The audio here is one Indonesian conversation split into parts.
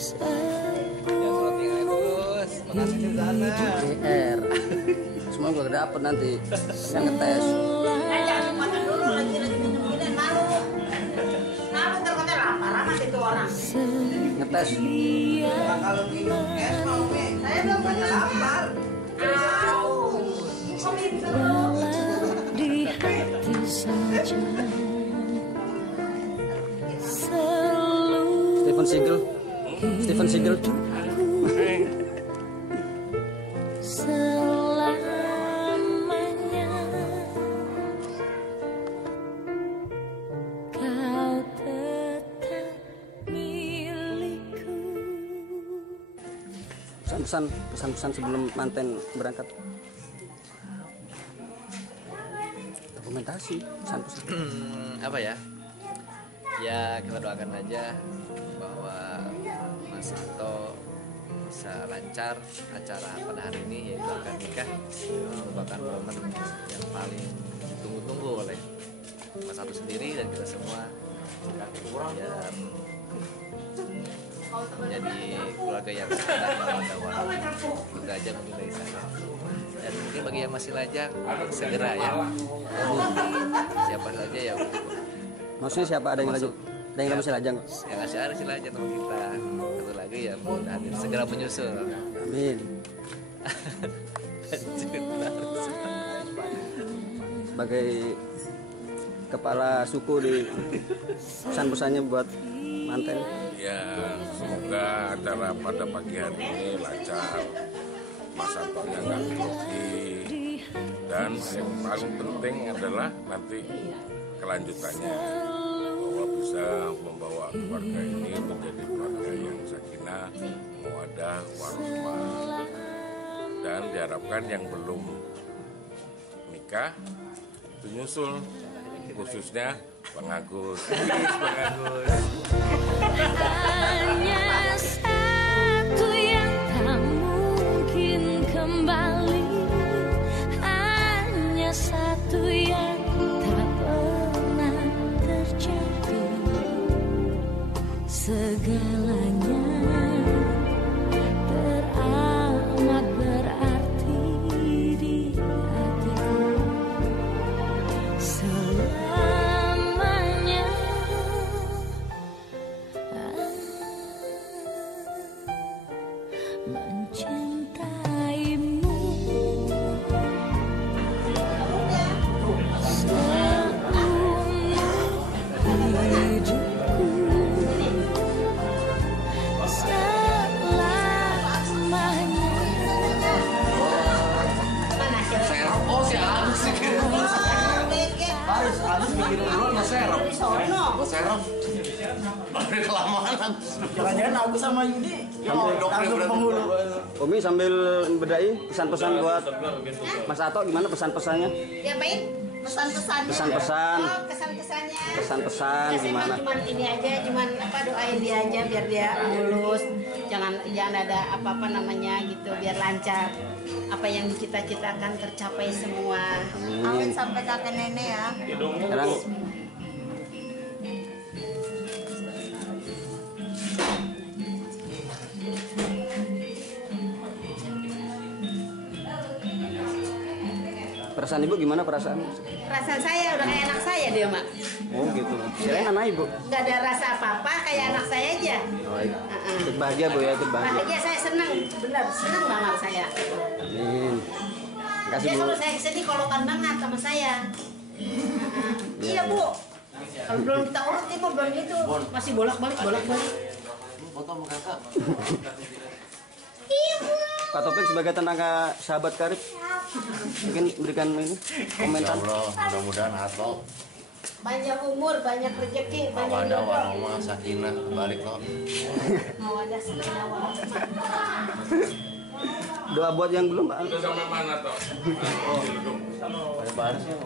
Yang roti yang terus, makasih di sana. GR. Semua gue dapet nanti yang ngetes. Jangan makan dulu lagi minum-minum malu. Malu terkata lama itu orang. Ngetes. Kalau minum es mau Saya belum pernah lapar. Di hati saja. Steven Seagal. Steven Seagal. Selamanya kau tetap milikku. Pesan-pesan sebelum manten berangkat. Dokumentasi, pesan-pesan. apa ya? Ya kita doakan aja bahwa Mas Anto bisa lancar acara pada hari ini, yaitu akad nikah. Merupakan momen yang paling ditunggu-tunggu oleh Mas Anto sendiri dan kita semua, biar menjadi keluarga yang sakinah mawaddah warahmah. Semoga aja mungkin dari sana. Dan mungkin bagi yang masih lajang, segera ya. Siapa saja ya. Maksudnya siapa, ada yang lanjut? Ada yang masih lajang? Yang masih ada sih lajang teman kita. Satu lagi ya mudah-mudahan segera menyusul. Amin. Sebagai kepala suku di pesan-pesannya buat manten. Ya, semoga acara pada pagi hari ini lancar, Mas Antonya nggak grogi, dan yang paling penting adalah nanti kelanjutannya, bahwa bisa membawa keluarga ini menjadi keluarga yang sakinah, mawaddah warahmah, dan diharapkan yang belum nikah itu nyusul, khususnya Bang Agus. Bang Agus. Hanya satu yang tak mungkin kembali, hanya satu yang tak pernah terjadi. Segalanya teramat berarti di hatiku. Selamanya mencintaimu seumur hidupku, selamanya. Oh si Agus sih. Harus bikin dulu Mas Serap. Mas Serap. Udah kelamaan. Jangan-jangan Agus sama Yudi langsung penghulu. Umi sambil bedai pesan-pesan buat Mas Ato, gimana pesan-pesannya? Diapain? Pesan-pesannya. Pesan-pesan. Oh, kesan-pesannya. Pesan-pesan Ya, saya gimana? cuman ini aja, cuman doain dia aja biar dia lulus. Jangan ada apa-apa namanya gitu, biar lancar. Apa yang dicita-citakan tercapai semua. Amin sampai kakek nenek ya. Sekarang perasaan ibu gimana perasaan? Perasaan saya udah kayak anak saya dia, Mak. Oh gitu. Kirain anak ibu. Nggak ada rasa apa-apa, kayak anak saya aja. Oh, iya. Ikut bahagia bu ya, ikut bahagia. Bahagia, saya senang, benar senang banget saya. Amin. Kasih Dia bu. kalau saya kesini kolokan banget sama saya. Iya bu. Kalau belum kita urut ibu belum gitu, masih bolak-balik. Foto sama kakak. Iya bu. Pak Topik sebagai tenaga sahabat karib mungkin berikan ini komentar. Allah, mudah-mudahan Ato Banyak umur, banyak rezeki, banyak mawadah jodoh. warahmah sakinah kebalik kok. Mawadah sakinah warahmah. Doa buat yang belum Pak. Udah sampai mana toh? Baru sih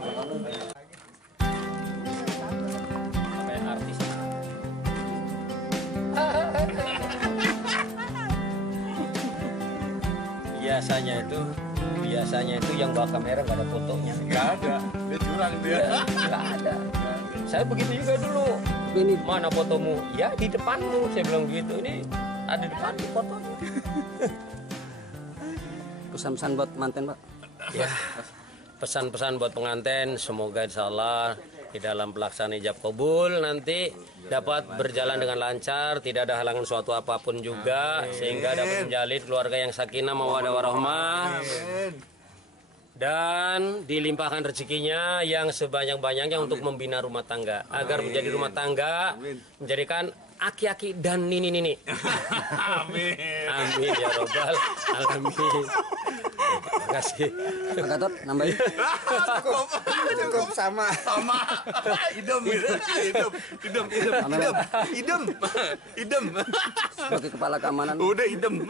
biasanya itu yang bawa kamera nggak ada fotonya. Nggak ada, dia curang dia. Nggak ada. Saya begitu juga dulu. Ini Mana fotomu? Ya di depanmu. Saya bilang gitu. Ini Ada di depan di foto. Pesan-pesan buat manten, Pak. Ya, pesan-pesan buat pengantin, semoga insya Allah di dalam pelaksanaan ijab kabul nanti dapat berjalan dengan lancar, tidak ada halangan suatu apapun juga, sehingga dapat menjalin keluarga yang sakinah mawaddah warahmah, dan dilimpahkan rezekinya yang sebanyak-banyaknya untuk membina rumah tangga, agar menjadi rumah tangga menjadikan aki-aki dan nini-nini. Amin. Amin ya robbal alamin. Terima kasih. Pak Gatot, nambahin. Cukup sama. Idem. Sebagai kepala keamanan. Udah idem.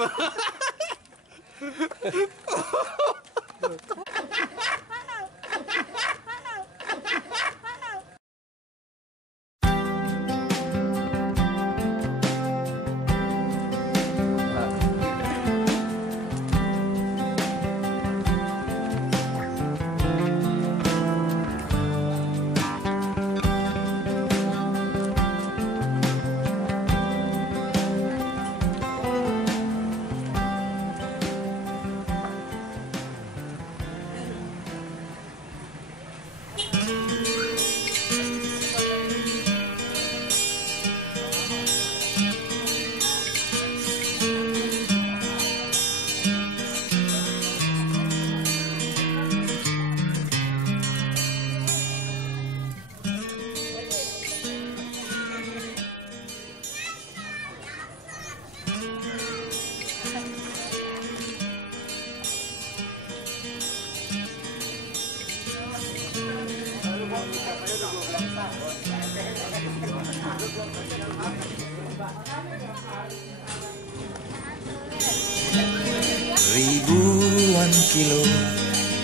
Ribuan kilo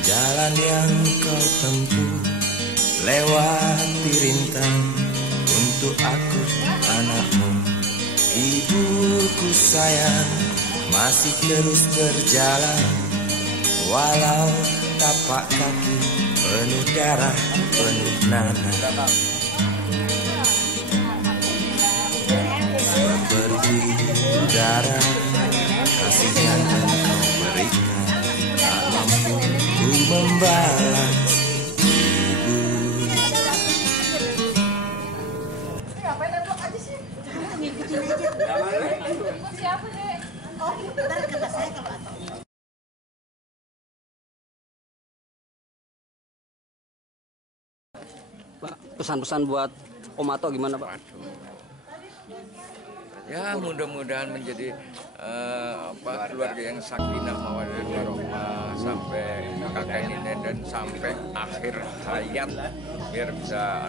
jalan yang kau tempuh, lewati rintang untuk aku anakmu. Ibuku sayang masih terus berjalan, walau tapak kaki penuh darah, penuh nanah. Seperti udara kasih yang engkau berikan, tak mampu ku membalas. Pak, pesan-pesan buat Om Ato gimana, Pak? Ya, mudah-mudahan menjadi keluarga yang sakinah mawaddah warahmah sampai kakek nenek dan sampai akhir hayat, biar bisa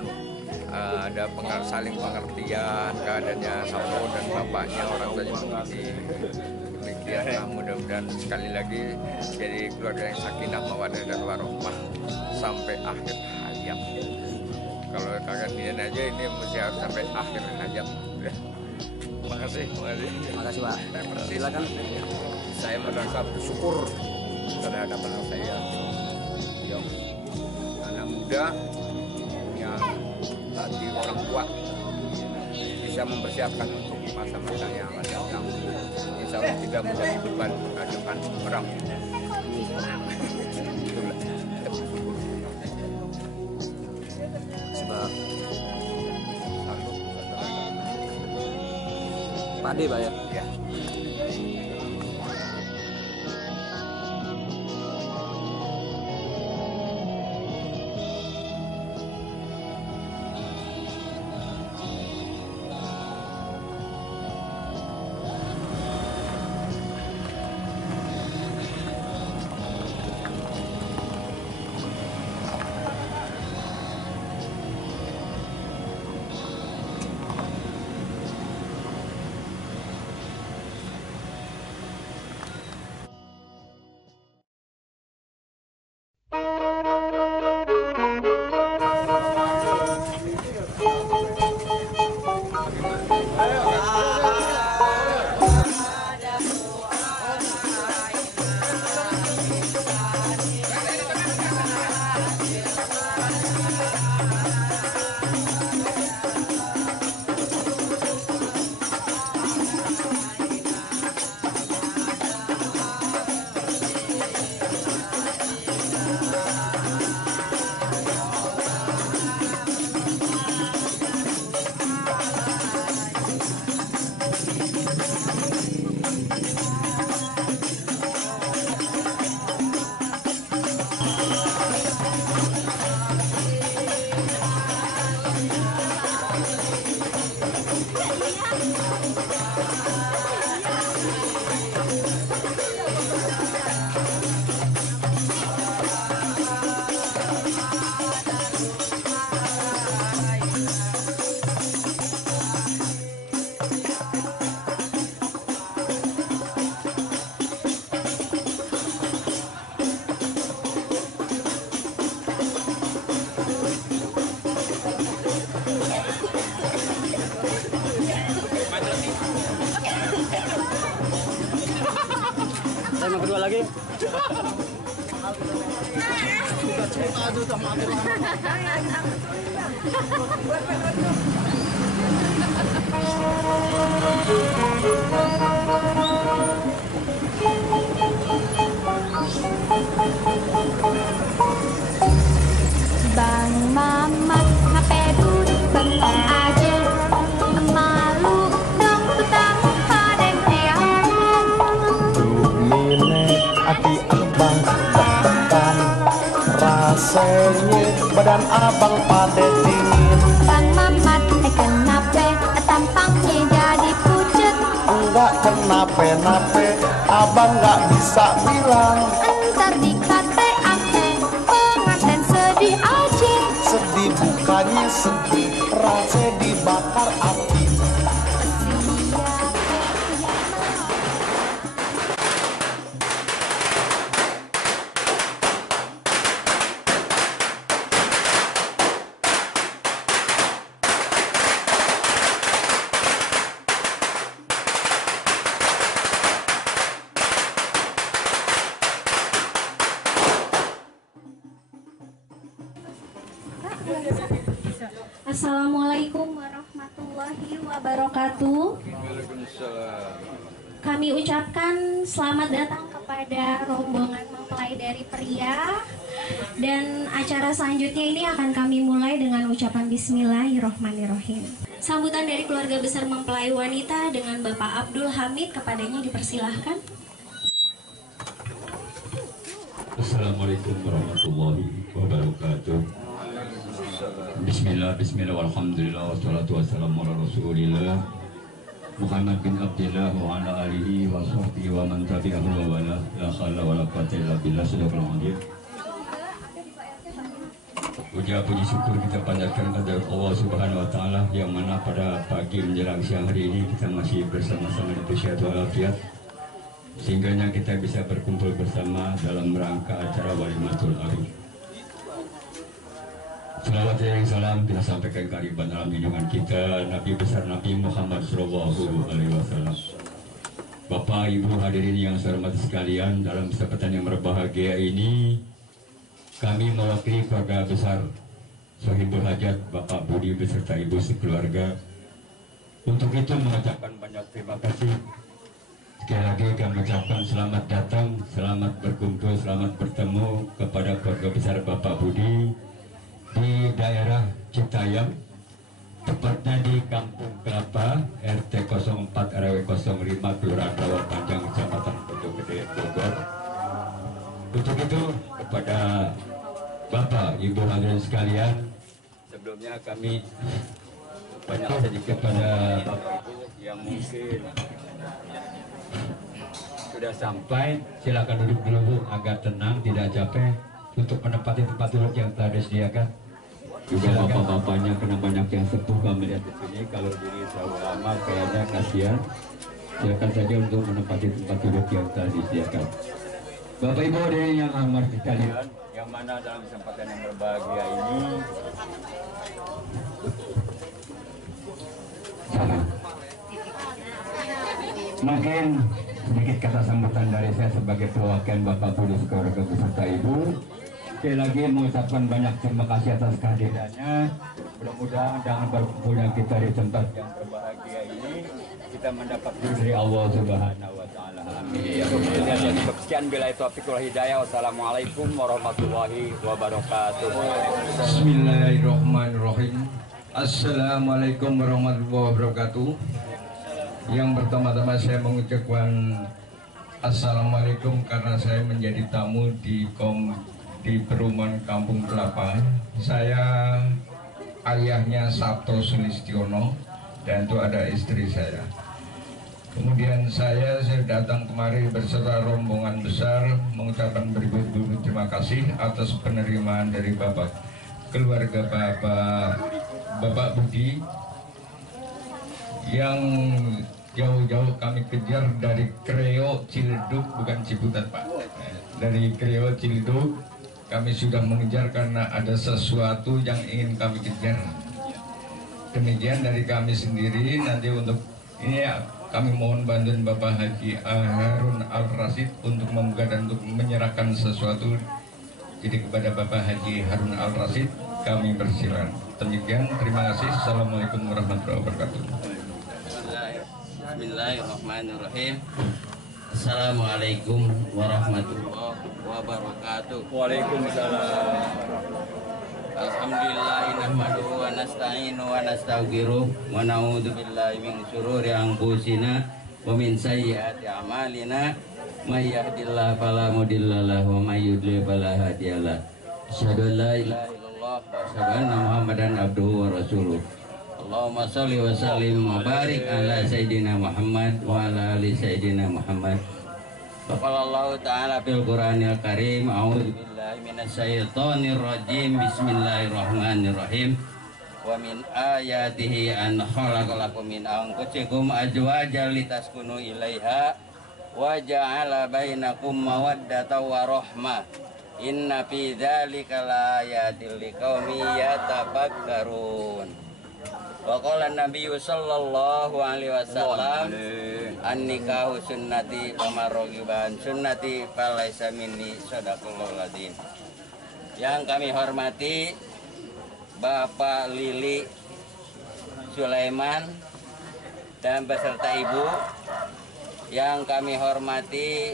ada saling pengertian keadaannya Saulo dan bapaknya orang tuanya mengerti. Demikianlah, mudah-mudahan sekali lagi jadi keluarga yang sakinah mawaddah dan warahmah sampai akhir hayat. Kalau kakek nenek aja ini mesti harus sampai akhir hayat. Terima kasih. Terima kasih, Pak. Silakan. Saya merasa bersyukur terhadap anak saya yang anak muda yang tadi orang tua bisa mempersiapkan untuk masa-masa yang akan datang. Insya Allah tidak menjadi beban kehidupan orang. Itulah. Sebab Pak Ade, Pak ya? Ya. berdua lagi. Bang Mamat ngapain duduk bengong aja, malu dong tutang padeng tiang. Mine aki abang bahkan rasanya badan abang pada dingin. Bang Mamat kenapa tampangnya jadi pucet? Enggak kenapa-napa, abang nggak bisa bilang. Entar dikate ate pengantin sedih aja. Sedih bukannya sedih, rasa dibakar api. Assalamualaikum warahmatullahi wabarakatuh. Kami ucapkan selamat datang kepada rombongan mempelai dari pria. Dan acara selanjutnya ini akan kami mulai dengan ucapan Bismillahirrohmanirrohim. Sambutan dari keluarga besar mempelai wanita dengan Bapak Abdul Hamid, kepadanya dipersilahkan. Assalamualaikum warahmatullahi wabarakatuh. Bismillah, walhamdulillah, wassalatu wassalamu ala rasulillah Muhammad bin Abdillah wa ala alihi wa sahbihi wa man tabi'ahu wa wala la khala wa la quwwata illa billah sadaqal azim. Puja puji syukur kita panjatkan kepada Allah Subhanahu wa taala yang mana pada pagi menjelang siang hari ini kita masih bersama-sama di sehat walafiat, sehingganya kita bisa berkumpul bersama dalam rangka acara Walimatul Arif. Salawat yang salam kita sampaikan kariban dalam lindungan kita Nabi besar Nabi Muhammad Sallallahu Alaihi Wasallam. Bapak Ibu hadirin yang saya hormati sekalian, dalam kesempatan yang berbahagia ini kami mewakili keluarga besar Sohibul Hajat Bapak Budi beserta Ibu sekeluarga untuk itu mengucapkan banyak terima kasih. Sekali lagi kami mengucapkan selamat datang, selamat berkumpul, selamat bertemu kepada keluarga besar Bapak Budi di daerah Citayam, tepatnya di Kampung Kelapa, RT 04 RW 05, Kelurahan Rawa Panjang, Kecamatan Pondok Gede, Bogor. Untuk itu kepada Bapak Ibu hadirin sekalian, sebelumnya kami banyak sedikit kepada Bapak Ibu yang mungkin sudah sampai, silakan duduk dulu Bu agar tenang, tidak capek untuk menempati tempat duduk yang telah disediakan. Juga bapak-bapaknya kena banyak yang sepuh kami lihat di sini. Kalau diri terlalu lama kayaknya kasihan. Silakan saja untuk menempati tempat duduk yang telah disediakan. Bapak Ibu hadirin yang amat sekalian, yang mana dalam kesempatan yang berbahagia ini mungkin sedikit kata sambutan dari saya sebagai perwakilan Bapak Budi sekeluarga beserta Ibu. Sekali lagi mengucapkan banyak terima kasih atas kehadirannya. Mudah-mudahan dengan berkumpulnya kita di tempat yang berbahagia ini kita mendapat dari Allah Subhanahu wa taala. Amin. Sekian bila taufik wal hidayah. Wassalamualaikum warahmatullahi wabarakatuh. Bismillahirrahmanirrahim. Assalamualaikum warahmatullahi wabarakatuh. Yang pertama-tama saya mengucapkan assalamualaikum karena saya menjadi tamu di perumahan Kampung Kelapa. Saya ayahnya Sabto Sulistiono dan itu ada istri saya. Kemudian saya datang kemari beserta rombongan besar mengucapkan beribu-ribu terima kasih atas penerimaan dari keluarga Bapak Budi yang jauh-jauh kami kejar dari Kreo Ciledug, bukan Ciputat Pak, dari Kreo Ciledug. Kami sudah mengejar karena ada sesuatu yang ingin kami kejar. Demikian dari kami sendiri. Nanti untuk Ini ya, kami mohon bantuan Bapak Haji Harun Al-Rasyid untuk membuka dan untuk menyerahkan sesuatu. Jadi kepada Bapak Haji Harun Al-Rasyid kami persilakan. Demikian, terima kasih. Assalamualaikum warahmatullahi wabarakatuh. Bismillahirrahmanirrahim. Assalamualaikum warahmatullahi wabarakatuh. Waalaikumsalam. Alhamdulillah nahmaduhu wa nasta'inu wa nastaghfiruh wa na'udzu billahi min syururi anfusina wa min sayyiati a'malina may yahdihillahu fala mudilla lahu wa may yudlil fala hadiyalah. Asyhadu an la ilaha illallah wa asyhadu anna Muhammadan abduhu wa rasuluh. Allahumma shalli wa sallim wa barik ala sayyidina Muhammad wa ala ali sayyidina Muhammad. Qala Allah Ta'ala fil Qur'anil Karim, a'udzu billahi minasyaitonir rajim. Bismillahirrahmanirrahim. Wa min ayatihi an khalaqalakum min anfusikum azwajan litaskunu ilaiha wa ja'ala bainakum mawaddatan wa rahmah. Inna fi dzalika laayatil liqaumin yatafakkarun. Wa qala Nabi sallallahu alaihi wasallam an-nikahu sunnati wa marghiban sunnati falaisa minni sadaqallahul adzim. Yang kami hormati Bapak Lili Sulaiman dan beserta Ibu, yang kami hormati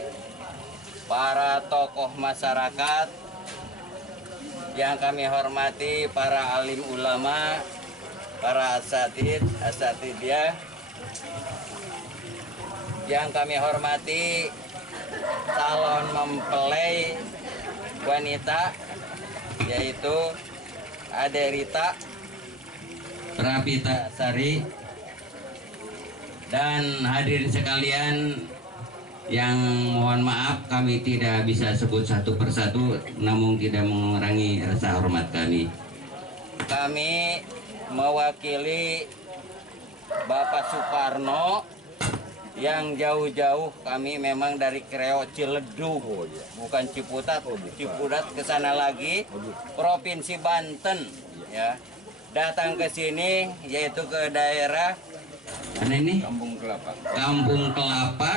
para tokoh masyarakat, yang kami hormati para alim ulama, para asatidiyah, yang kami hormati calon mempelai wanita yaitu Ade Rita Rapita Sari, dan hadirin sekalian yang mohon maaf kami tidak bisa sebut satu persatu, namun tidak mengurangi rasa hormat kami. Kami mewakili Bapak Suparno yang jauh-jauh, kami memang dari Kreo Ciledug, bukan Ciputat, Ciputat ke sana lagi, Provinsi Banten, ya, datang ke sini, yaitu ke daerah mana ini? Kampung Kelapa. Kampung Kelapa,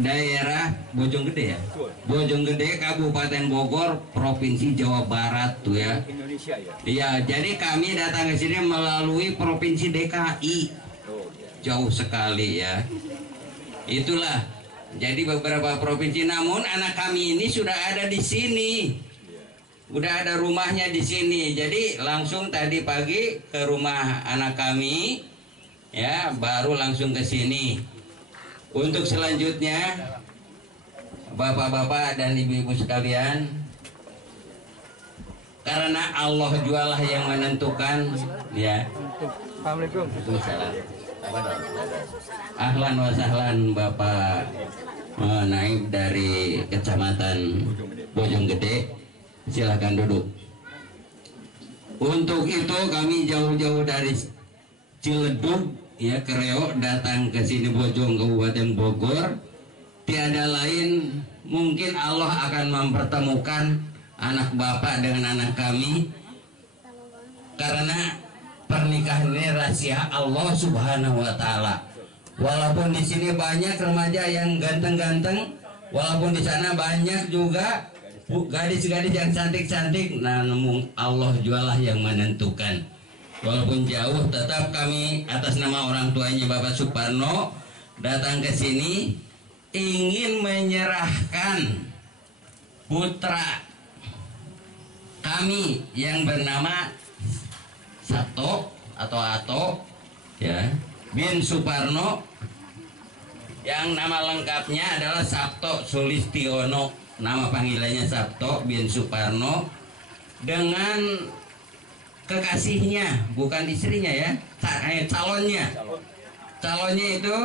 daerah Bojonggede ya, Bojonggede, Kabupaten Bogor, Provinsi Jawa Barat tuh ya. Indonesia ya. Iya, jadi kami datang ke sini melalui Provinsi DKI. Jauh sekali ya. Itulah. Jadi beberapa provinsi, namun anak kami ini sudah ada di sini. Udah ada rumahnya di sini. Jadi langsung tadi pagi ke rumah anak kami ya, baru langsung ke sini. Untuk selanjutnya Bapak-bapak dan ibu-ibu sekalian, karena Allah jualah yang menentukan ya. Assalamualaikum. Ahlan wa sahlan Bapak Naib dari Kecamatan Bojonggede, silakan duduk. Untuk itu kami jauh-jauh dari Ciledug ya, Kreo, datang ke sini Bojong, Kabupaten Bogor. Tiada lain, mungkin Allah akan mempertemukan anak Bapak dengan anak kami, karena pernikahan ini rahasia Allah Subhanahu wa Ta'ala. Walaupun di sini banyak remaja yang ganteng-ganteng, walaupun di sana banyak juga gadis-gadis yang cantik-cantik, namun Allah jualah yang menentukan. Walaupun jauh, tetap kami atas nama orang tuanya Bapak Suparno datang ke sini ingin menyerahkan putra kami yang bernama Sabto atau Ato ya, bin Suparno, yang nama lengkapnya adalah Sabto Sulistiono, nama panggilannya Sabto bin Suparno, dengan kekasihnya, bukan istrinya ya, calonnya itu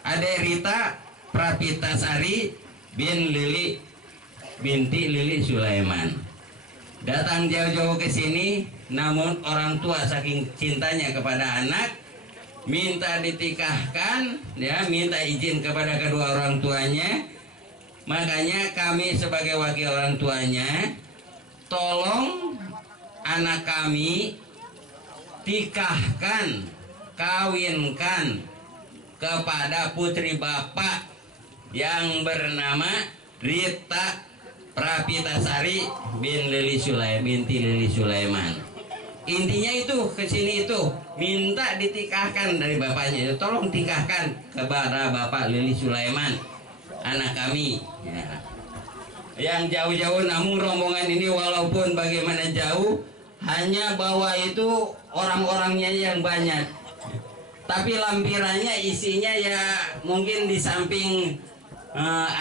Ade Rita Prapita Sari bin Lili binti Lili Sulaiman. Datang jauh-jauh ke sini, namun orang tua saking cintanya kepada anak minta ditikahkan ya, minta izin kepada kedua orang tuanya. Makanya kami sebagai wakil orang tuanya, tolong anak kami tikahkan kawinkan kepada putri bapak yang bernama Rita Prapitasari binti Lili Sulaiman. Intinya itu kesini itu minta ditikahkan dari bapaknya itu, tolong tikahkan kepada Bapak Lili Sulaiman, anak kami. Ya. Yang jauh-jauh, namun rombongan ini walaupun bagaimana jauh, hanya bawa itu orang-orangnya yang banyak. Tapi lampirannya isinya ya mungkin di samping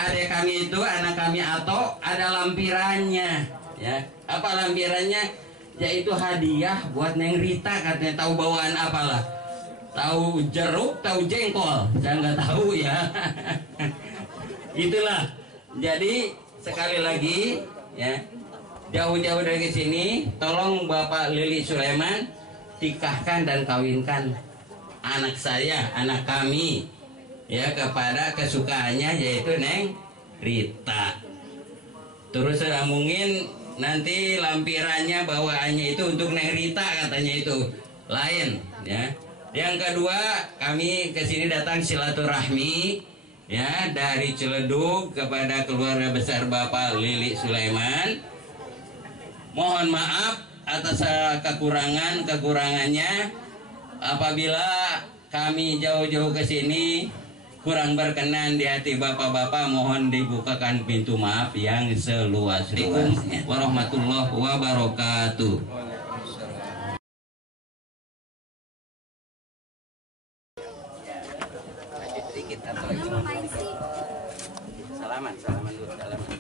adik kami itu, anak kami atau ada lampirannya. Ya, apa lampirannya? Yaitu hadiah buat Neng Rita, katanya. Tahu bawaan apalah? Tahu jeruk, tahu jengkol, saya nggak tahu ya. Itulah. Jadi sekali lagi ya, jauh-jauh dari sini, tolong Bapak Lili Sulaiman tikahkan dan kawinkan anak saya, anak kami ya, kepada kesukaannya yaitu Neng Rita. Terus mungkin nanti lampirannya bawaannya itu untuk Neng Rita, katanya itu lain ya. Yang kedua, kami kesini datang silaturahmi ya dari Ciledug kepada keluarga besar Bapak Lili Sulaiman. Mohon maaf atas kekurangannya apabila kami jauh-jauh ke sini kurang berkenan di hati bapak-bapak, mohon dibukakan pintu maaf yang seluas-luasnya. Warahmatullahi wabarakatuh. Salaman dulu, salaman.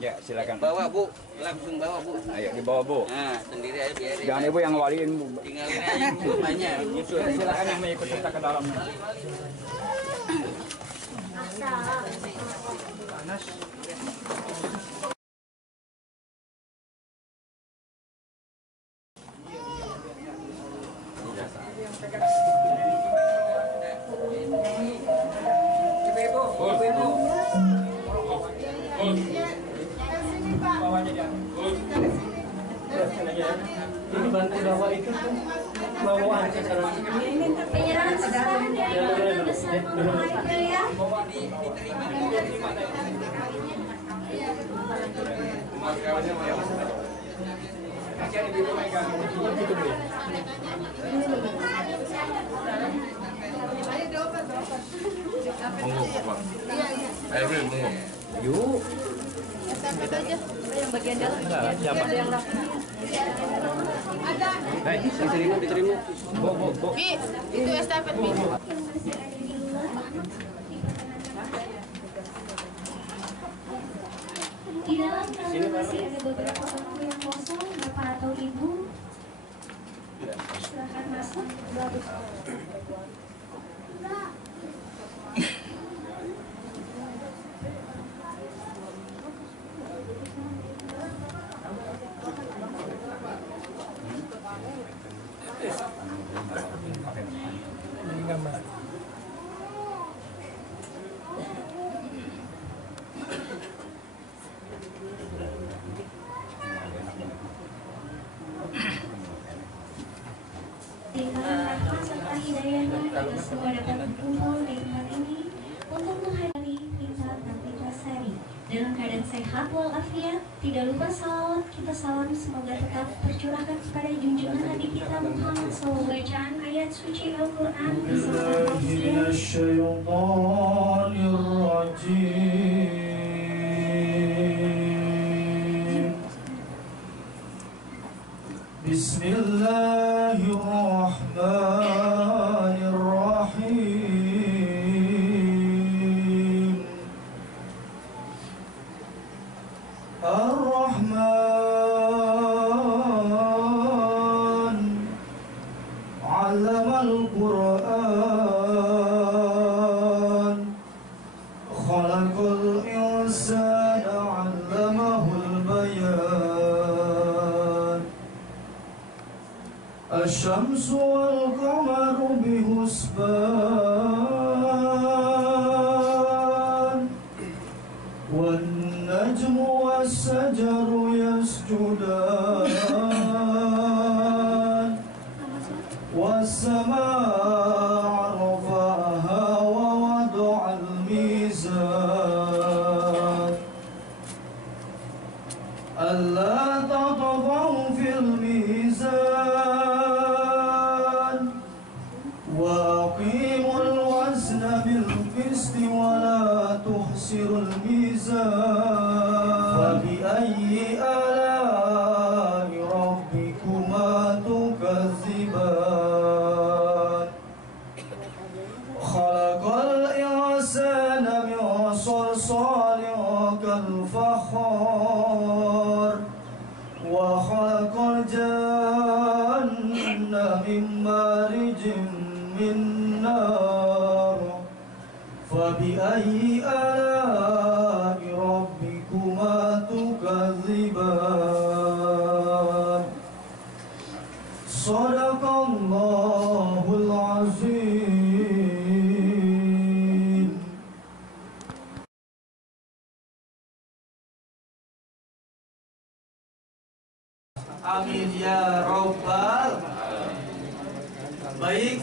Ya, silakan. Bawa Bu, langsung bawa Bu. Ayo dibawa Bu. Nah, sendiri aja biar. Jangan Ibu yang waliin Bu. Tinggalin aja rumahnya. Silakan yang mengikut kita ke dalam. Panas. Ini bantu bawa itu tuh bawaan sekarang. Penyerahan sekarang dari keluarga besar mempelai ya. Yuk. Yang bagian dalam. Siapa? Yang ada. Diterima. Bu. Bi, itu estafet Bi. Di dalam kamar masih ada beberapa bangku yang kosong, Bapak atau Ibu. Silakan masuk. Kita semua dapat berkumpul di tempat ini untuk menghadiri Misa Sari dalam keadaan sehat walafiat. Tidak lupa salawat kita salam semoga tetap tercurahkan kepada junjungan Nabi kita Muhammad SAW. Bacaan ayat suci Al-Quran beserta Bismillahirrahmanirrahim. Ar-Rahman 'allamal Qur'an, khalaqal insana 'allamahul bayan. Asy-syamsu wal qamaru bihusban, wan najmu was-sajaru yasjudan, was والسماء رفعها ووضع الميزان ألا تطغوا في الميزان وأقيموا الوزن بالقسط ولا تخسروا الميزان فبأي آلاء ربكما تكذبان خلق الإنسان من صلصال كالفخار وخلق الجن من مارج من نار فبأي آلاء ربكما تكذبان صدق الله العظيم. Amin ya Rabbal. Baik,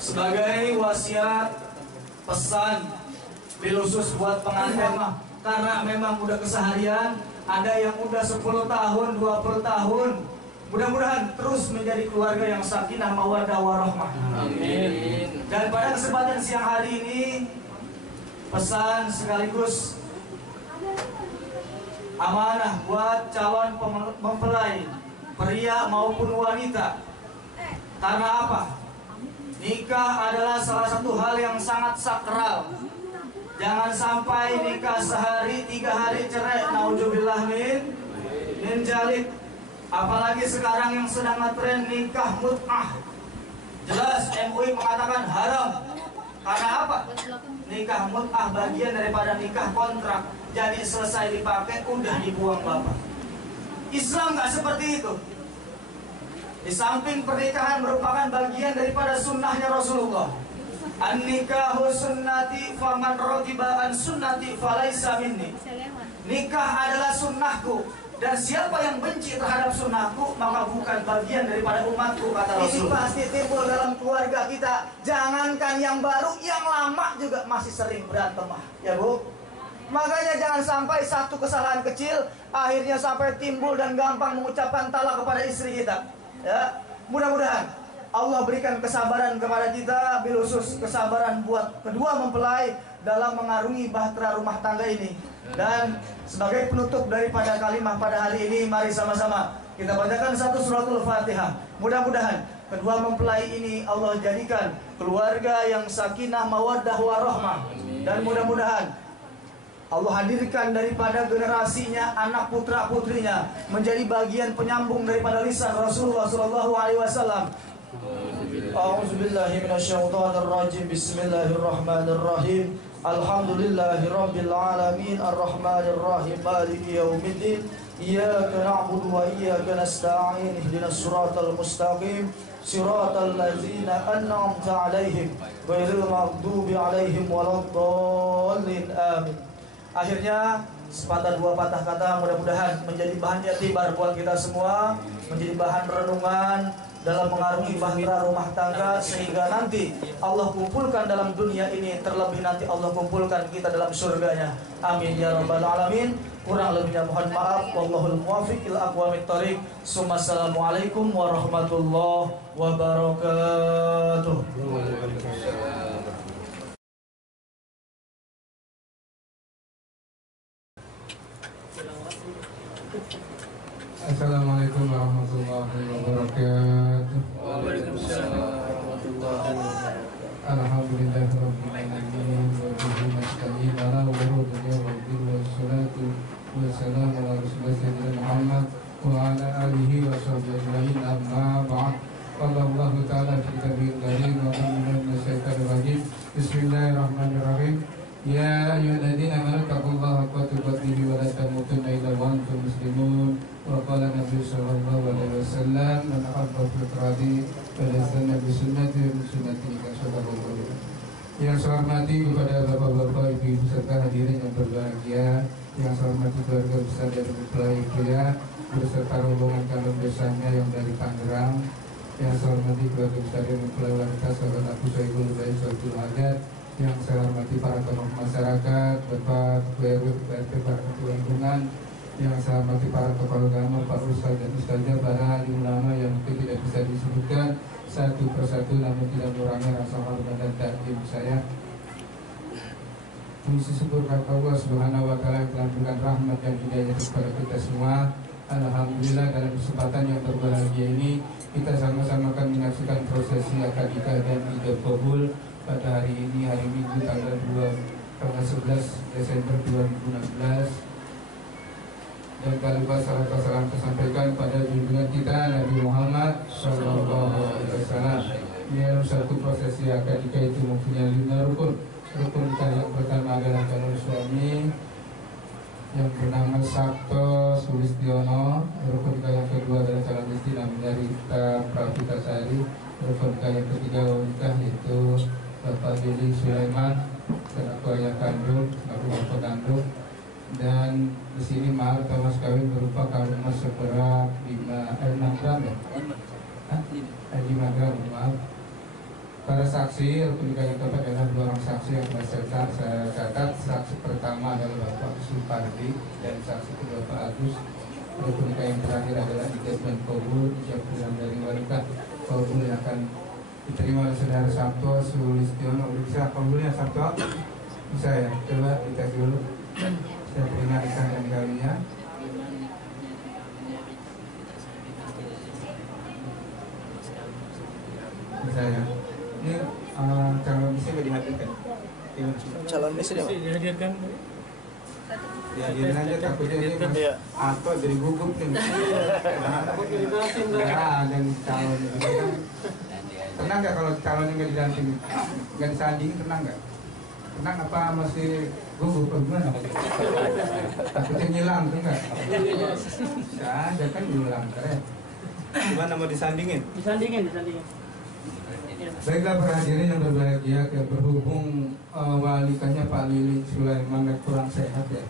sebagai wasiat pesan bil khusus buat pengantin mah, karena memang udah keseharian, ada yang udah 10 tahun, 20 tahun. Mudah-mudahan terus menjadi keluarga yang sakinah mawaddah warahmah. Amin. Dan pada kesempatan siang hari ini, pesan sekaligus amanah buat calon mempelai pria maupun wanita. Karena apa? Nikah adalah salah satu hal yang sangat sakral. Jangan sampai nikah sehari 3 hari cerai, naudzubillah min jalik. Apalagi sekarang yang sedang ngetren nikah mut'ah. Jelas MUI mengatakan haram. Karena apa? Nikah mut'ah bagian daripada nikah kontrak. Jadi selesai dipakai, udah dibuang bapak. Islam nggak seperti itu. Di samping pernikahan merupakan bagian daripada sunnahnya Rasulullah. An-nikahu sunnati faman rotiba an sunnati falaisa minni. Nikah adalah sunnahku. Dan siapa yang benci terhadap sunnahku, maka bukan bagian daripada umatku, kata Rasul. Ini pasti timbul dalam keluarga kita. Jangankan yang baru, yang lama juga masih sering berantem, ya Bu. Makanya jangan sampai satu kesalahan kecil akhirnya sampai timbul dan gampang mengucapkan talak kepada istri kita. Ya, mudah-mudahan Allah berikan kesabaran kepada kita, bil khusus kesabaran buat kedua mempelai dalam mengarungi bahtera rumah tangga ini. Dan sebagai penutup daripada kalimah pada hari ini, mari sama-sama kita bacakan satu suratul Fatihah. Mudah-mudahan kedua mempelai ini Allah jadikan keluarga yang sakinah mawaddah warahmah. Dan mudah-mudahan Allah hadirkan daripada generasinya anak putra putrinya menjadi bagian penyambung daripada lisan Rasulullah SAW. A'udzubillahi minasyaitonirrajim. Bismillahirrahmanirrahim. Alhamdulillahirabbil alamin arrahmanirrahim maliki yaumiddin. Iyyaka na'budu wa iyyaka nasta'in. Ihdinas siratal mustaqim. Siratal ladzina an'amta 'alaihim ghairil maghdubi 'alaihim waladdallin. Amin. Akhirnya sepatah dua patah kata mudah-mudahan menjadi bahan i'tibar buat kita semua, menjadi bahan renungan dalam mengarungi bahtera rumah tangga, sehingga nanti Allah kumpulkan dalam dunia ini, terlebih nanti Allah kumpulkan kita dalam surganya. Amin ya rabbal alamin. Kurang lebihnya mohon maaf. Wallahul muwaffiq ila aqwamit thoriq. Assalamualaikum warahmatullahi wabarakatuh. Assalamualaikum warahmatullahi wabarakatuh. Waalaikumsalam warahmatullahi wabarakatuh. Alhamdulillahirabbil alamin wa bihi nasta'in ala umuri dunya wad din wassalatu wassalamu ala rasulillah sayyidina Muhammad wa ala alihi wa sahbihi ajma'in. Amma ba'd. Qala Allah ta'ala fi kitabihil karim wa minash shaitanir rajim. Bismillahirrahmanirrahim. Ya ayyuhalladzina amanu taqullaha haqqa tuqatih wa la tamutunna illa wa antum muslimun. Wa qala Nabi sallallahu alaihi wasallam man ahabba fitrati falyastana bi sunnati wa sunnati kasallallahu. Yang saya hormati kepada bapak-bapak, ibu-ibu serta hadirin yang berbahagia, yang saya hormati keluarga besar dari mempelai pria beserta rombongan calon besarnya yang dari Tangerang, yang saya hormati keluarga besar yang mempelai wanita sahabat aku Syaibul Hudain Syaibul Hajar, yang saya hormati para tokoh masyarakat, Bapak KRW, PRT, para ketua lingkungan, yang saya hormati para tokoh agama, Pak Ustaz dan Ustazah, para alim ulama yang mungkin tidak bisa disebutkan satu persatu namun tidak mengurangi rasa hormat dan takdim saya. Puji syukur kepada Allah Subhanahu wa taala yang telah memberikan rahmat dan hidayah kepada kita semua. Alhamdulillah dalam kesempatan yang berbahagia ini kita sama-sama akan menyaksikan prosesi akad nikah dan ijab kabul pada hari ini, hari Minggu tanggal 11 Desember 2016. Dan tak lupa salam tersampaikan pada junjungan kita Nabi Muhammad SAW. Dalam satu prosesi akad nikah itu mempunyai 5 rukun. Rukun nikah yang pertama adalah calon suami yang bernama Sabto Sulistiono. Rukun nikah yang kedua adalah calon istri namanya Rita Pravitasari. Rukun nikah yang ketiga nikah yaitu Bapak Billy Sulaiman dan aku ayah kandung, aku bapak kandung. Dan di sini mahar atau mas kawin berupa kalung emas seberat 6 gram ya? 5 gram, maaf. Para saksi, rukun nikah yang keempat adalah 2 orang saksi yang saya catat. Saksi pertama adalah Bapak Supardi dan saksi kedua Pak Agus. Rukun nikah yang terakhir adalah ijab dan kabul, ijab dari wanita, kabul yang akan diterima oleh saudara Sabto Sulistiono. Bisa kabulnya Sabto? Bisa ya? Coba kita dulu. Saya terima nikah dan kawinnya. Bisa ya? Ini calon istri nggak dihadirkan? Calon istri dihadirkan. Dihadirin aja, takutnya ini atau jadi gugup nih. Dan calon itu kan tenang nggak kalau calonnya nggak didampingi, nggak disandingin, tenang nggak? Tenang apa masih gugup atau gimana? Takutnya ngilang tuh nggak? Bisa aja kan ngilang, keren. Gimana mau disandingin? Disandingin. Baiklah para hadirin yang berbahagia, berhubung walikanya Pak Lili Sulaiman kurang sehat ya.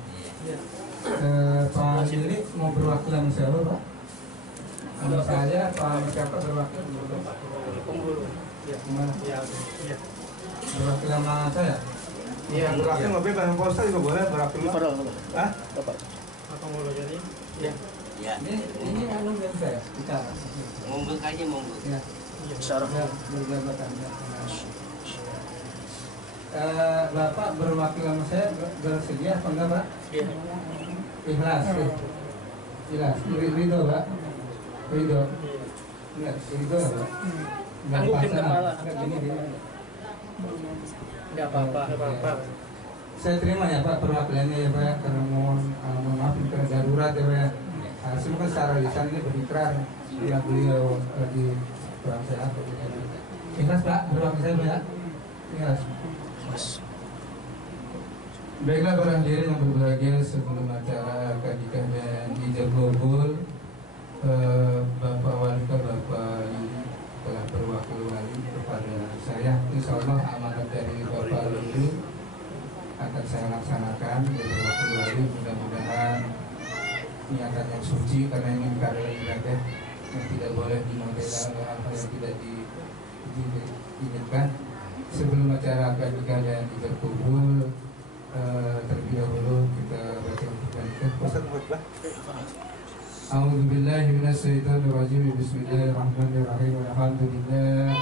Pak Lili mau berwakil sama siapa Pak? Sama saya, Pak siapa berwakil dulu? Penghulu. Ya, gimana? Iya. Berwakil sama saya? Iya, berwakil mobil bareng Pak Ustaz juga boleh berwakil. Hah? Bapak penghulu jadi. Iya. Ya. Ini anu yang saya bicara. Monggo aja monggo. Ya. Syarah. Bapak berwakil sama saya bersedia apa enggak Pak? Iya. Ikhlas. Ikhlas. Ridho Pak. Ridho. Enggak, ridho Pak. Anggukin kepala. Enggak gini. Enggak apa-apa. Saya terima ya Pak perwakilannya ya Pak, karena mohon maaf ini karena darurat ya Pak ya. Semua secara lisan ini berikrar bila beliau lagi kurang sehat. Ikhlas Pak, berwakil saya Pak ya. Ikhlas. Baiklah para hadirin yang berbahagia, sebelum acara akad nikah dan ijab kabul, Bapak Walika Bapak Lili telah berwakil wali kepada saya. Insyaallah amanat dari Bapak Lili akan saya laksanakan dari wakil wali. Mudah-mudahan niatan yang suci, karena ini nikah adalah ibadah yang tidak boleh dinodai oleh hal yang tidak diinginkan. Sebelum acara akad nikah dan ijab kabul, terlebih dahulu kita baca nikah. A'udzu billahi minasyaitonir rajim. Bismillahirrahmanirrahim. Alhamdulillah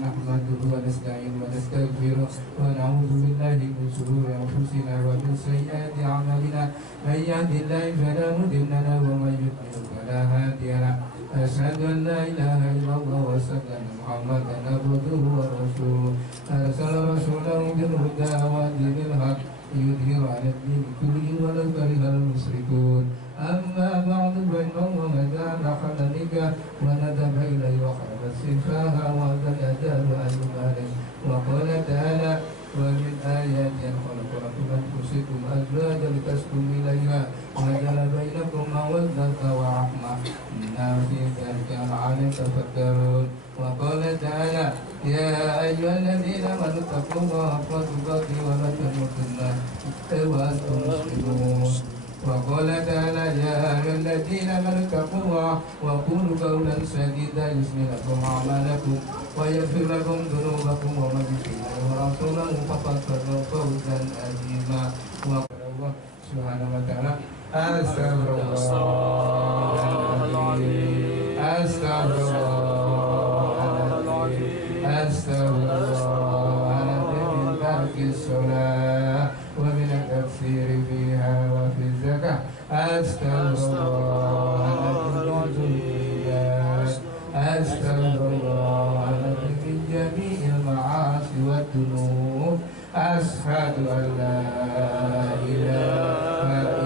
nahmaduhu wa nasta'inuhu wa nastaghfiruh wa na'udzu billahi min shururi anfusina wa min sayyiati a'malina. May yahdihillahu fala mudilla lahu wa may yudlil fala hadiya lahu. Asyhadu an la ilaha illallah wa asyhadu anna Muhammadan abduhu wa rasuluh. Arsala rasulahu bil huda wa dinil haqq liyudhhirahu 'ala ad-dini kullihi walau karihal musyrikun. أما بعد فإن الله تعالى خلقك وندب إليه وخلق السفاهة وهذا الأداء أهل ماله. وقال تعالى ومن آيات أن خلق لكم من أنفسكم أزواجا لتسكنوا إليها وجعل بينكم مودة ورحمة إن في ذلك لعلى تفكرون. وقال تعالى يا أيها الذين آمنوا اتقوا الله حق تقاته ولا تموتن إلا وأنتم مسلمون. وقال تعالى يا أيها الذين آمنوا اتقوا الله وقولوا قولا سديدا يصلح لكم أعمالكم ويغفر لكم ذنوبكم ومن يطع الله ورسوله فقد فاز فوزا عظيما. وقال الله سبحانه وتعالى Astagfirullahaladzim, Astagfirullahaladzim, Astagfirullahaladzim min tarki sholat wa min al-tafsiri fiha wa fi zakah. Astagfirullahaladzim min dzulmiyat, Astagfirullahaladzim min jami'il ma'asi wa dunub. Ashhadu an la ilaha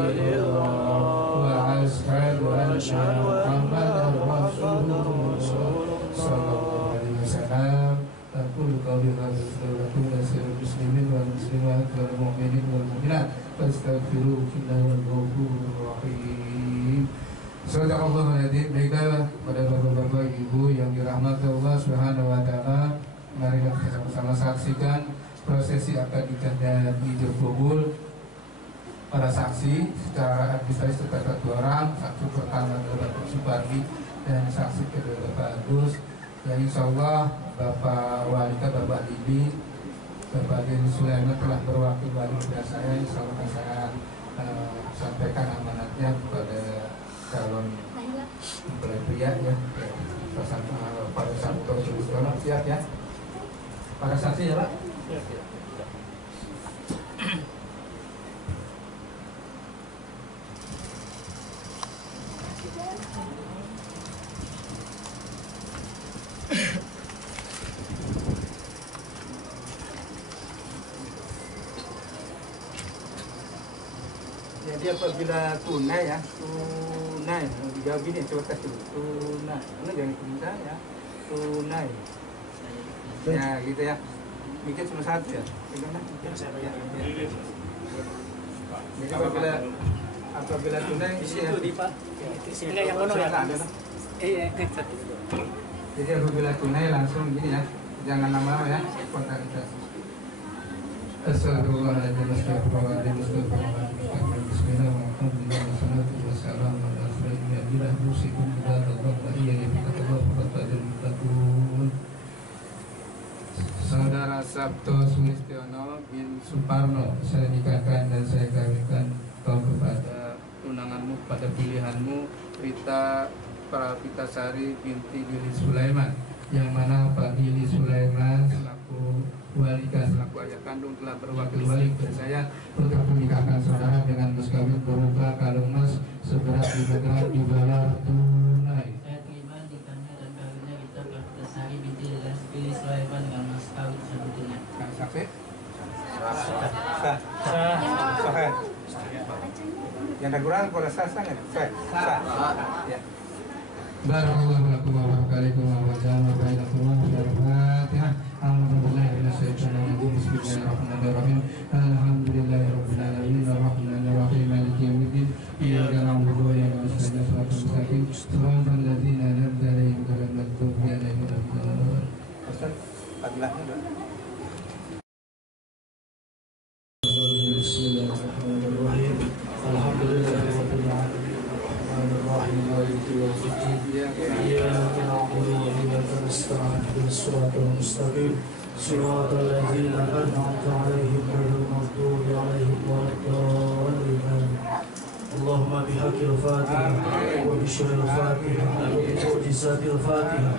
Ashhadu anna Muhammadan Rasulullah sallallahu alaihi wasallam. Aqulu qawli hadza wa nasiru muslimin wal muslimat wal mu'minin wal mu'minat fastaghfiruhu innahu huwal ghafurur rahim. Sadaqallahul adzim. Baiklah pada bapak-bapak ibu yang dirahmati Allah Subhanahu wa taala, mari kita sama-sama saksikan prosesi akad nikah dan ijab kabul. Para saksi secara administratif terdapat 2 orang. Saksi pertama adalah Bapak Supardi dan saksi kedua Bapak Agus. Dan insya Allah Bapak Walita, Bapak Didi, Bapak Didi Sulaiman telah berwakil wali kepada saya. Insya Allah akan saya sampaikan amanatnya kepada calon mempelai pria ya. Pada Sabtu siap ya. Para saksi ya Pak. Jadi apabila tunai ya, tunai, jawab ini coba kasih tunai, jangan pinta ya, tunai, ya gitu ya, mikir cuma 1 ya, jadi apabila tunai di situ di Pak, enggak yang mana ya? Jadi apabila tunai langsung gini ya, jangan lama-lama ya, kontak kita. Assalamualaikum warahmatullahi wabarakatuh. Bismillahirrahmanirrahim. Wassalatu wassalamu ala asyrofil anbiya'i musyrikin bidzalika iya bidzalika faqadil muttaqun. Saudara Sabto Sulistiono bin Suparno, saya nikahkan dan saya kawinkan kau kepada tunanganmu, pada pilihanmu Rita Prapitasari binti Lili Sulaiman, yang mana Pak Lili Sulaiman selaku walika selaku ayah kandung telah berwakil wali kepada saya untuk menikahkan saudara dengan mas kawin berupa kalung emas seberat 5 gram dibayar tunai. Saya terima nikahnya dan kawinnya Rita Prapitasari binti Lili Sulaiman dengan mas kawin selanjutnya. Saksi? Sah. Yang ada kurang pada sahnya. Sah. Ya. Barakallahu lakum wa barakatuh wa jama'a bainakum wa Al-Fatihah. Alhamdulillahi minasyaitonir rajim. Bismillahirrahmanirrahim. Alhamdulillahirabbil alamin arrahmanir rahim maliki yaumiddin. Iyyaka na'budu wa iyyaka nasta'in. Ihdinas siratal mustaqim. Shiratal ladzina an'amta 'alaihim ghairil maghdubi 'alaihim waladdallin. Ustaz, fadilahnya dulu. Bismillahirrahmanirrahim. Alhamdulillahirabbil alamin. Ar-Rahim Maliki yaumiddin. Iyyaka na'budu wa iyyaka nasta'in. Ihdinas siratal mustaqim. Shiratal ladzina an'amta 'alaihim ghairil maghdubi 'alaihim waladdallin. اللهم بحق الفاتحة وبشر الفاتحة وبمعجزات الفاتحة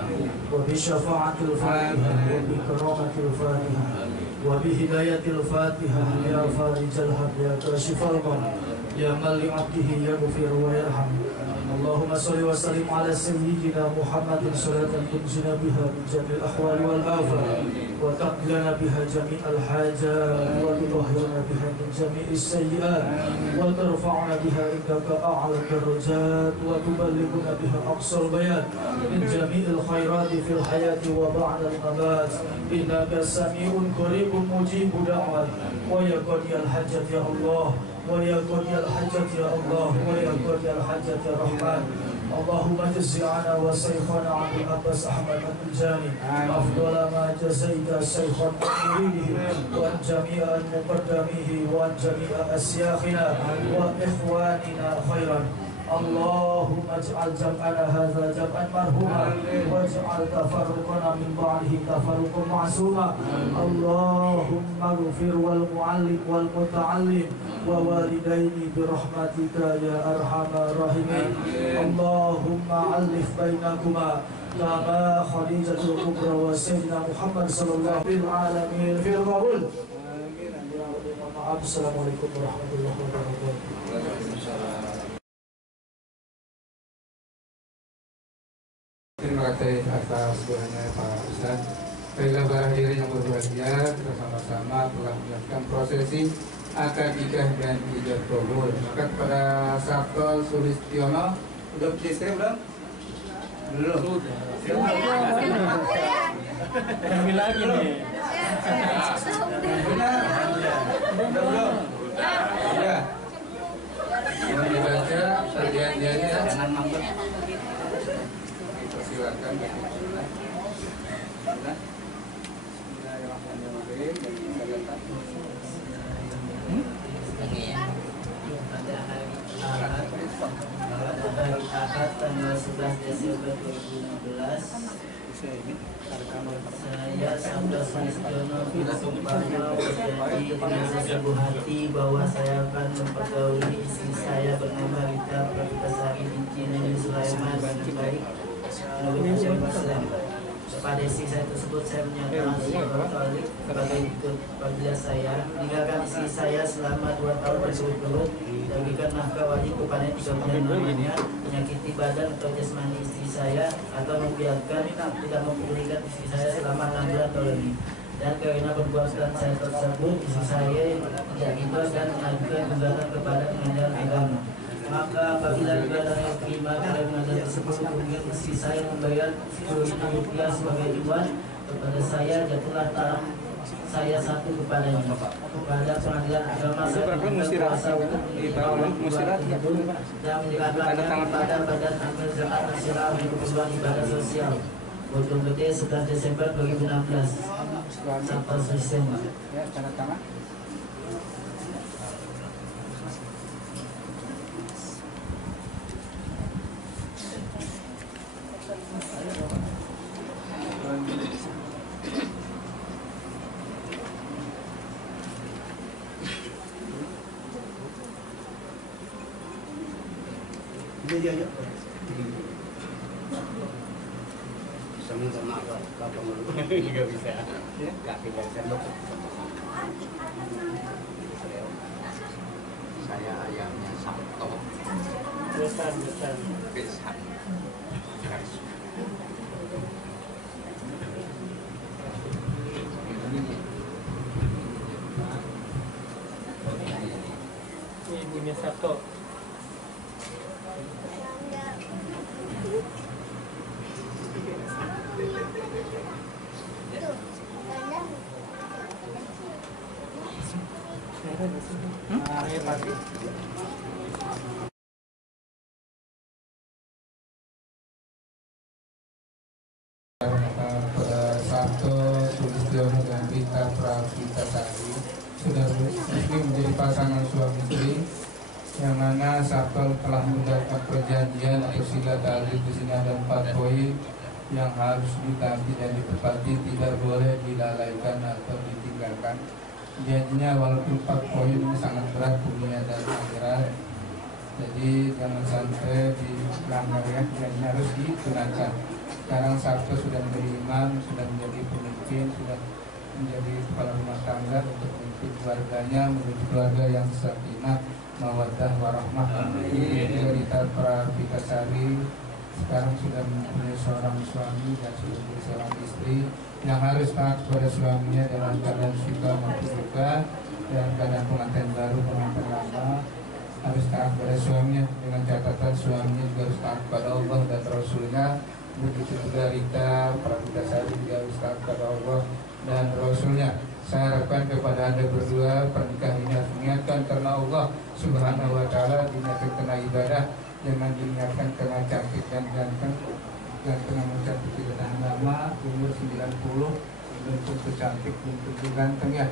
وبشفاعة الفاتحة وبكرامة الفاتحة وبهداية الفاتحة يا فارج الهم يا كاشف الغم يا من لعبده يغفر ويرحم. اللهم صل وسلم على سيدنا محمد صلاة تنجينا بها من جميع الأحوال والآفات وتقضي لنا بها جميع الحاجات وتطهرنا بها من جميع السيئات وترفعنا بها عندك أعلى الدرجات وتبلغنا بها أقصى البيان من جميع الخيرات في الحياة وبعد الممات. إنك سميع قريب مجيب دعوات ويا قاضي الحاجات يا الله ويا قاضي الحاجات يا الله ويا قاضي الحاجات يا رحمن. اللهم اجز عنا وسيخنا عبد العباس أحمد التجاني أفضل ما جزيت شيخا مريده وعن جميع مقدميه وعن جميع أسياخنا وإخواننا خيرا. اللهم اجعل جمعنا هذا جمعا مرحوما واجعل تفرقنا من بعده تفرقا معصوما. اللهم اغفر والمعلم والمتعلم ووالدين برحمتك يا ارحم الراحمين. اللهم الف بينكما كما خديجة الكبرى وسيدنا محمد صلى الله عليه العالمين في القبول. Assalamualaikum warahmatullahi wabarakatuh. Terima kasih atas doanya Pak Ustaz. Baiklah para hadirin yang berbahagia, kita sama-sama telah menjalankan prosesi akad nikah dan ijab kabul. Maka kepada Sabtol Sulistiono, udah punya istri belum? Belum. Kami lagi nih. Belum. Ya. Yang dibaca perjanjiannya jangan manggut. Silakan. Pada hari Ahad tanggal 11 Desember 2016 saya Sabda Sulistiono bersumpahnya berjanji dengan sesebuah hati bahwa saya akan mempergauli istri saya bernama Rita Pravitasari binti Nabi Sulaiman binti Baik Islam. Kepada istri saya tersebut saya menyatakan sebagai berikut. Apabila saya meninggalkan istri saya selama 2 tahun berturut-turut dan berikan nafkah wajib kepada 3 bulan lamanya, menyakiti badan atau jasmani istri saya atau membiarkan tidak mempedulikan istri saya selama 6 bulan atau lebih, dan karena perbuatan saya tersebut istri saya tidak ridho dan mengajukan gugatan kepada pengadilan agama, maka apabila gugatan yang terima oleh pengadilan tersebut kemudian istri saya membayar 10.000 rupiah sebagai iuran kepada saya, jatuhlah taraf saya satu kepadanya. Kepada pengadilan agama saya meminta kuasa untuk mengirimkan iuran tersebut dan menyerahkannya kepada Badan Amil Zakat Nasional untuk keperluan ibadah sosial. Boto Gede 11 Desember 2016. Sabta Sulistiono. Ya, tanda tangan. Iya. Bisa minta maaf kapan nggak bisa. Nggak bisa saya ayahnya Sabto. Besan. Ini ibunya Sabto. Pada Sabto Sulistiono dan Rita Pravitasari sudah resmi menjadi pasangan suami istri, yang mana Sabto telah menjalankan perjanjian atau sila ta'lil. Di sini ada 4 poin yang harus ditaati dan ditepati, tidak boleh dilalaikan atau ditinggalkan. Janjinya walaupun 4 poin ini sangat berat dunia dan akhirat, jadi jangan sampai dilanggar ya, janjinya harus ditunaikan. Sekarang Sabto sudah menjadi imam, sudah menjadi pemimpin, sudah menjadi kepala rumah tangga untuk memimpin keluarganya menuju keluarga yang sakinah, mawaddah, warahmah. Rita Pravitasari sekarang sudah mempunyai seorang suami dan sudah menjadi seorang istri yang harus taat kepada suaminya dalam keadaan suka maupun duka, dalam keadaan pengantin baru, pengantin lama, harus taat kepada suaminya dengan catatan suaminya juga harus taat kepada Allah dan Rasulnya. Begitu juga Rita Pravitasari juga harus taat kepada Allah dan Rasulnya. Saya harapkan kepada Anda berdua, pernikahan ini harus niatkan karena Allah Subhanahu wa Ta'ala, diniatkan karena ibadah, jangan diniatkan karena cantik dan ganteng, dan karena mencantik tidak tahan lama. Umur 90 cucu cantik dan cucu ganteng ya.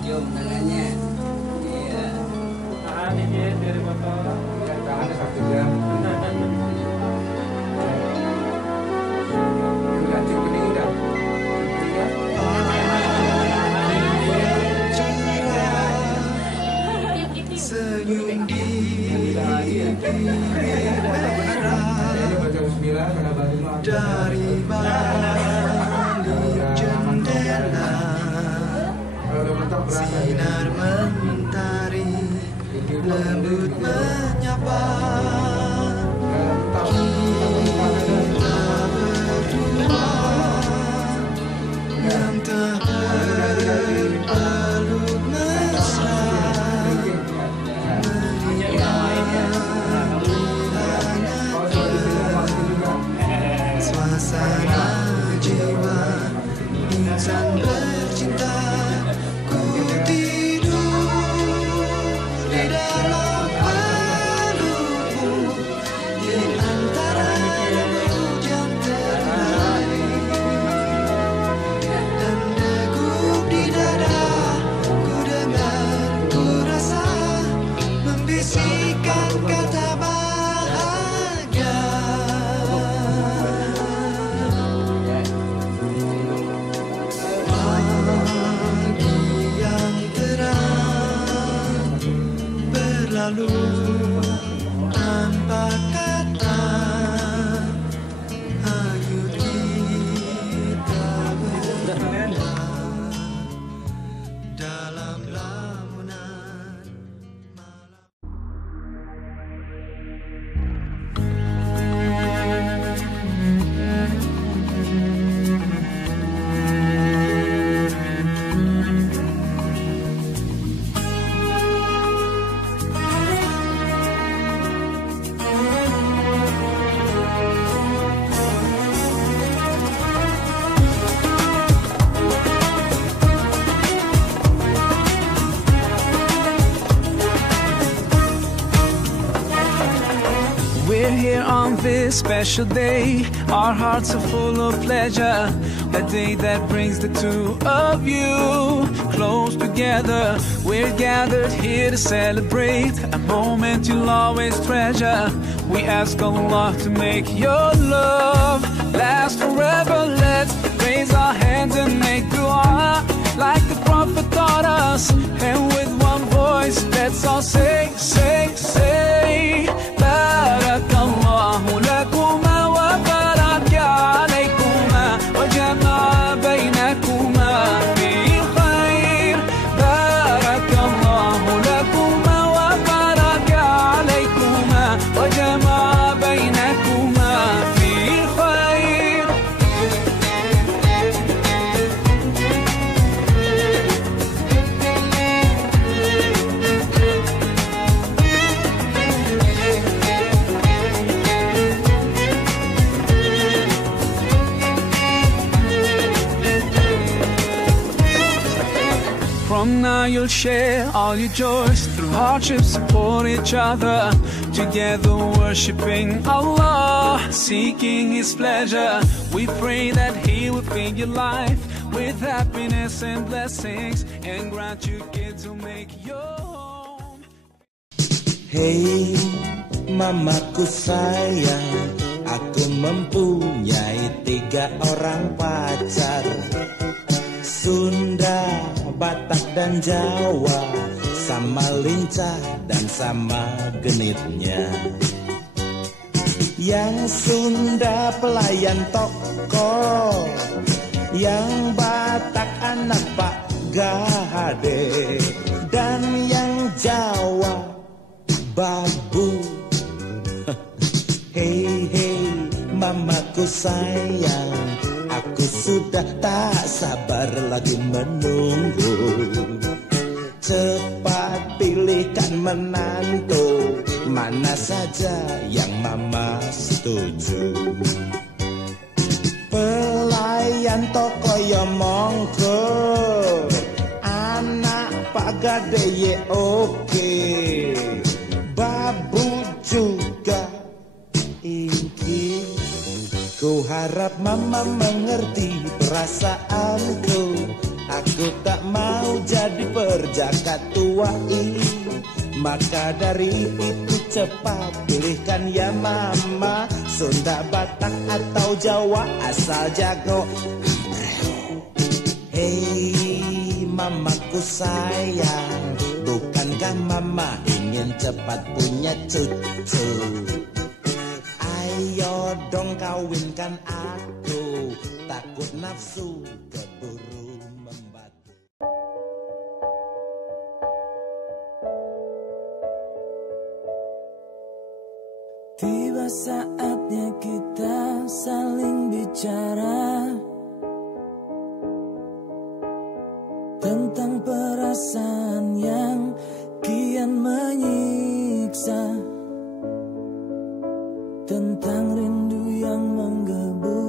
Cium tangannya. Iya. Tahan ini dari motor. Ya, tangannya satu jam. Udah cium ini udah. Senyum di dari balik jendela, sinar mentari lembut menyapa. Kita berdua yang tak berpeluk mesra, suasana jiwa insan bercinta. Ku tidur di dalam pelukmu, di antara hujan terlari, dan degup di dada ku dengar, ku rasa membisikkan kata bahagia. Pagi yang terang berlalu tanpa kata, ayo kita berdua dalam lamunan. We're here on this special day. Our hearts are full of pleasure. A day that brings the two of you close together. We're gathered here to celebrate a moment you'll always treasure. We ask Allah to make your love last forever. Let's raise our hands and make dua like the Prophet taught us. And with one voice, let's all say, say, say, Barakallahu lakuma wa baraka alaykuma wa jama'a baynakuma bil khair. Barakallahu lakuma wa baraka alaykuma wa jama'a baynakuma bil khair. From now you'll share all your joys, through hardships support each other, together worshiping Allah, seeking His pleasure. We pray that He will fill your life with happiness and blessings, and grant you kids who make your home. Hey, mamaku sayang, aku mempunyai 3 orang pacar, Sunda, Batak dan Jawa, sama lincah dan sama genitnya. Yang Sunda pelayan toko, yang Batak anak Pak Gade, dan yang Jawa babu. Hei hei mamaku sayang, aku sudah tak sabar lagi menunggu. Cepat pilihkan menantu, mana saja yang mama setuju. Pelayan toko yo monggo, agade ye oke. Babu juga ingki. Ku harap mama mengerti perasaanku. Aku tak mau jadi perjaka tua ini. Maka dari itu cepat pilihkan ya mama. Sunda, Batak atau Jawa asal jago. Hei mamaku sayang, bukankah mama ingin cepat punya cucu? Ayo dong kawinkan aku, takut nafsu keburu membatu. Tiba saatnya kita saling bicara tentang perasaan yang kian menyiksa, tentang rindu yang menggebu,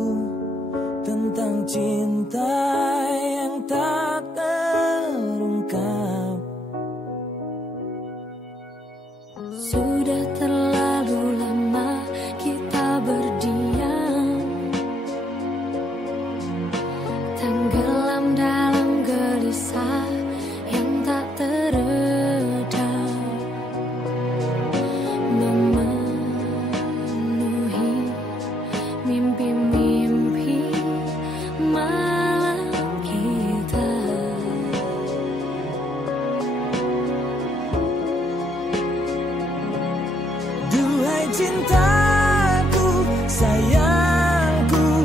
tentang cinta yang tak terungkap. Sudah terlalu lama kita berdiam, tenggelam dalam gelisah yang tak teredam, memenuhi mimpi-mimpi malam kita. Duhai cintaku, sayangku,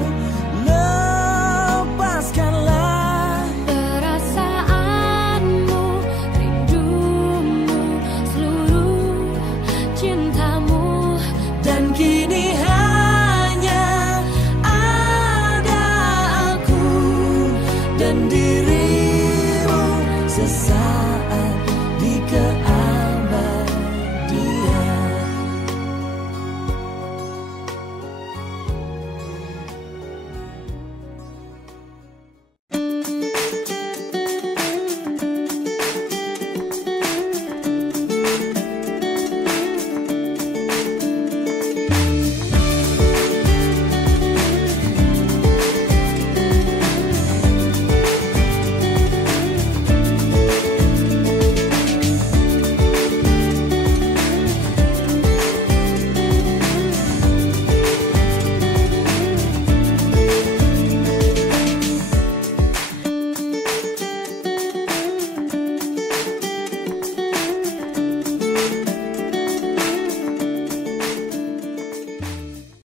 lepaskanlah perasaanmu, rindumu, seluruh cintamu. dan kini hanya ada aku dan dirimu sesaat.